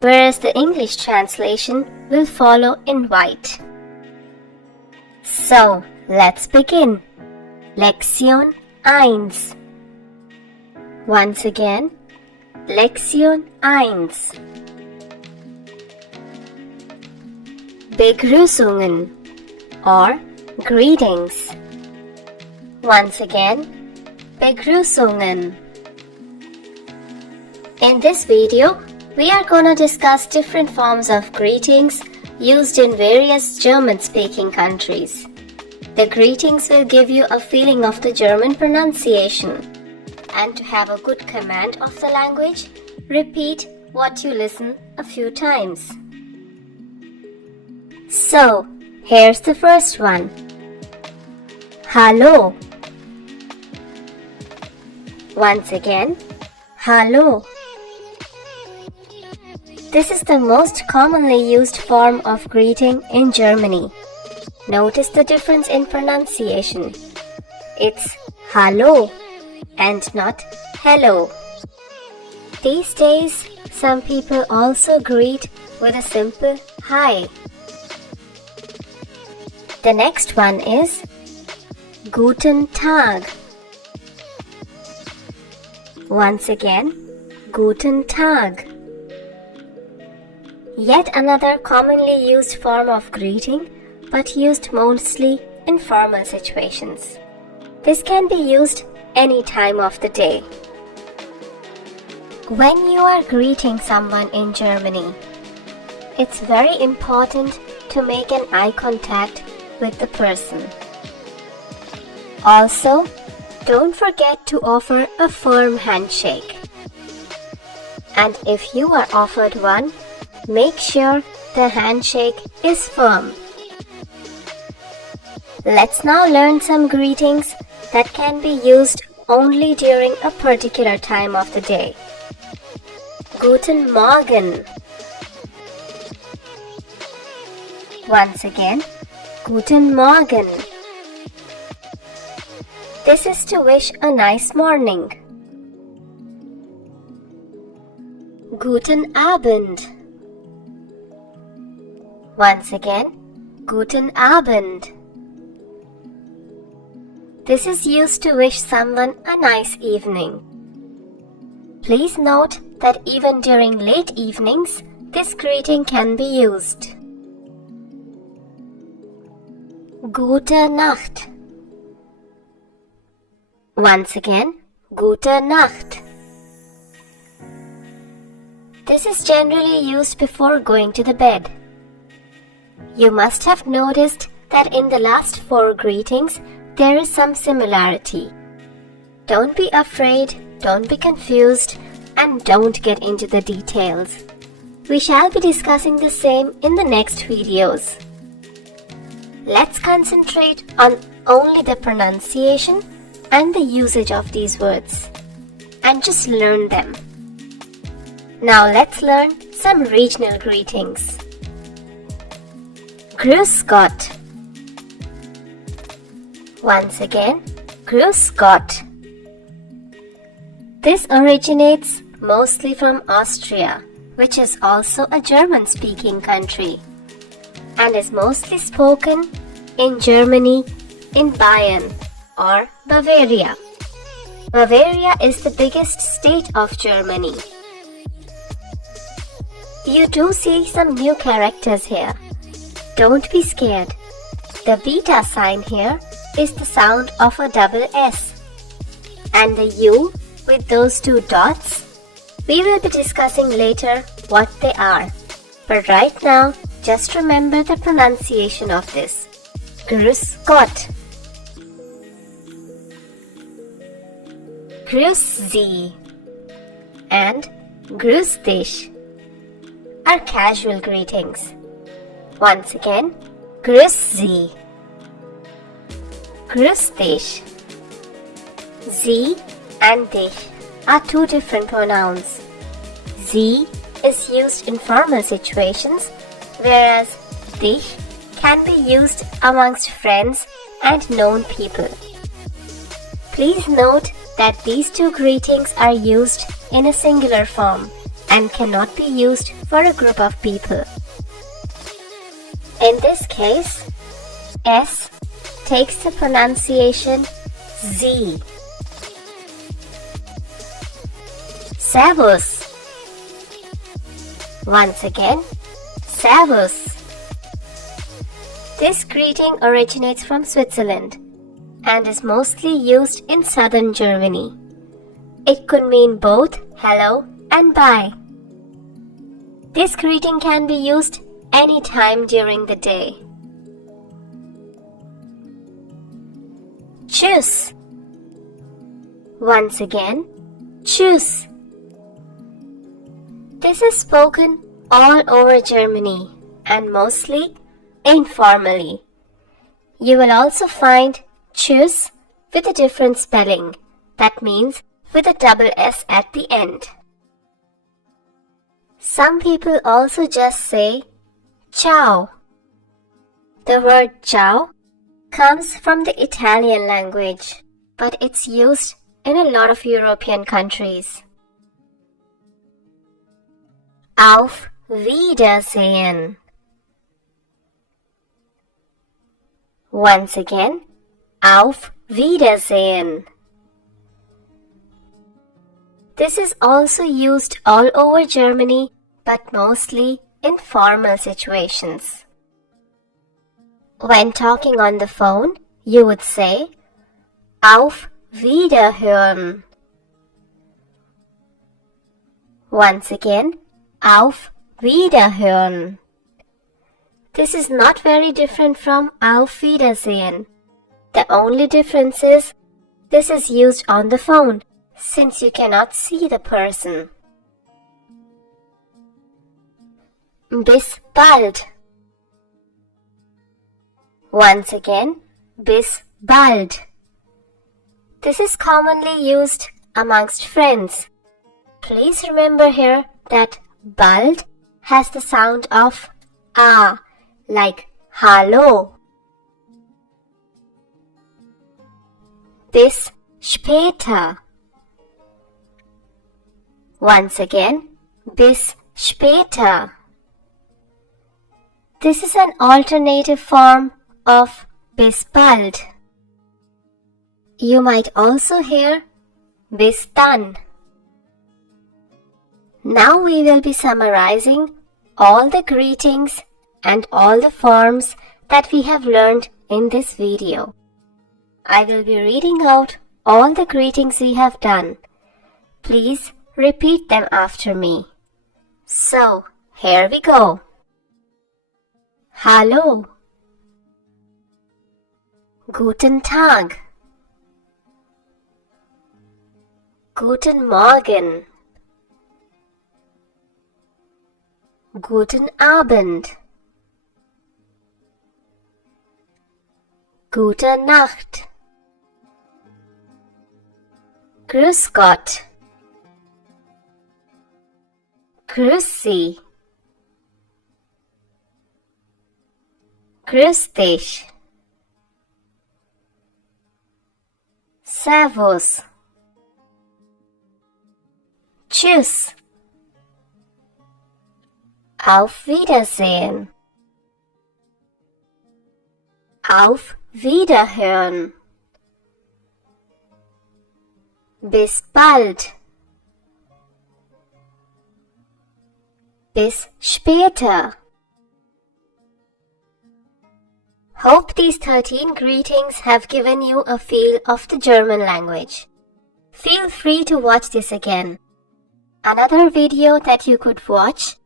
whereas the English translation will follow in white. So, let's begin. Lektion 1. Once again, Lektion 1. Begrüßungen or greetings. Once again, Begrüßungen. In this video, we are going to discuss different forms of greetings used in various German-speaking countries. The greetings will give you a feeling of the German pronunciation. And to have a good command of the language, repeat what you listen a few times. So, here's the first one. Hallo. Once again, Hallo. This is the most commonly used form of greeting in Germany. Notice the difference in pronunciation. It's Hallo and not hello. These days, some people also greet with a simple hi. The next one is Guten Tag. Once again, Guten Tag. Yet another commonly used form of greeting, but used mostly in formal situations. This can be used any time of the day. When you are greeting someone in Germany, it's very important to make an eye contact with the person. Also, don't forget to offer a firm handshake. And if you are offered one, make sure the handshake is firm. Let's now learn some greetings that can be used only during a particular time of the day. Guten Morgen. Once again, Guten Morgen. This is to wish a nice morning. Guten Abend. Once again, Guten Abend. This is used to wish someone a nice evening. Please note that even during late evenings, this greeting can be used. Gute Nacht. Once again, Gute Nacht. This is generally used before going to the bed. You must have noticed that in the last 4 greetings, there is some similarity. Don't be afraid, don't be confused, and don't get into the details. We shall be discussing the same in the next videos. Let's concentrate on only the pronunciation and the usage of these words, and just learn them. Now let's learn some regional greetings. Grüß Gott. Once again, Grüß Gott. This originates mostly from Austria, which is also a German-speaking country, and is mostly spoken in Germany in Bayern or Bavaria. Bavaria is the biggest state of Germany. You do see some new characters here. Don't be scared. The beta sign here is the sound of a double S. And the U with those 2 dots, we will be discussing later what they are. But right now, just remember the pronunciation of this. Grüß Gott. Grüß Sie and Grüß dich are casual greetings. Once again, Grüß Sie. Grüß dich. Sie and dich are 2 different pronouns. Sie is used in formal situations, whereas dich can be used amongst friends and known people. Please note that these 2 greetings are used in a singular form and cannot be used for a group of people. In this case, S takes the pronunciation Z. Servus. Once again, Servus. This greeting originates from Switzerland and is mostly used in southern Germany. It could mean both hello and bye. This greeting can be used anytime during the day. Tschüss. Once again, Tschüss. This is spoken all over Germany and mostly informally. You will also find Tschüss with a different spelling. That means with a double S at the end. Some people also just say ciao. The word ciao comes from the Italian language, but it's used in a lot of European countries. Auf Wiedersehen. Once again, Auf Wiedersehen. This is also used all over Germany, but mostly in formal situations. When talking on the phone, you would say Auf Wiederhören. Once again, Auf Wiederhören. This is not very different from Auf Wiedersehen. The only difference is this is used on the phone since you cannot see the person. Bis bald. Once again, bis bald. This is commonly used amongst friends. Please remember here that bald has the sound of A, like hallo. Bis später. Once again, bis später. This is an alternative form of bis bald. You might also hear bis dann. Now we will be summarizing all the greetings and all the forms that we have learned in this video. I will be reading out all the greetings we have done. Please repeat them after me. So, here we go. Hallo. Guten Tag. Guten Morgen. Guten Abend. Gute Nacht. Grüß Gott. Grüß Sie. Grüß dich. Servus. Tschüss. Auf Wiedersehen. Auf Wiederhören. Bis bald. Bis später. Hope these 13 greetings have given you a feel of the German language. Feel free to watch this again. Another video that you could watch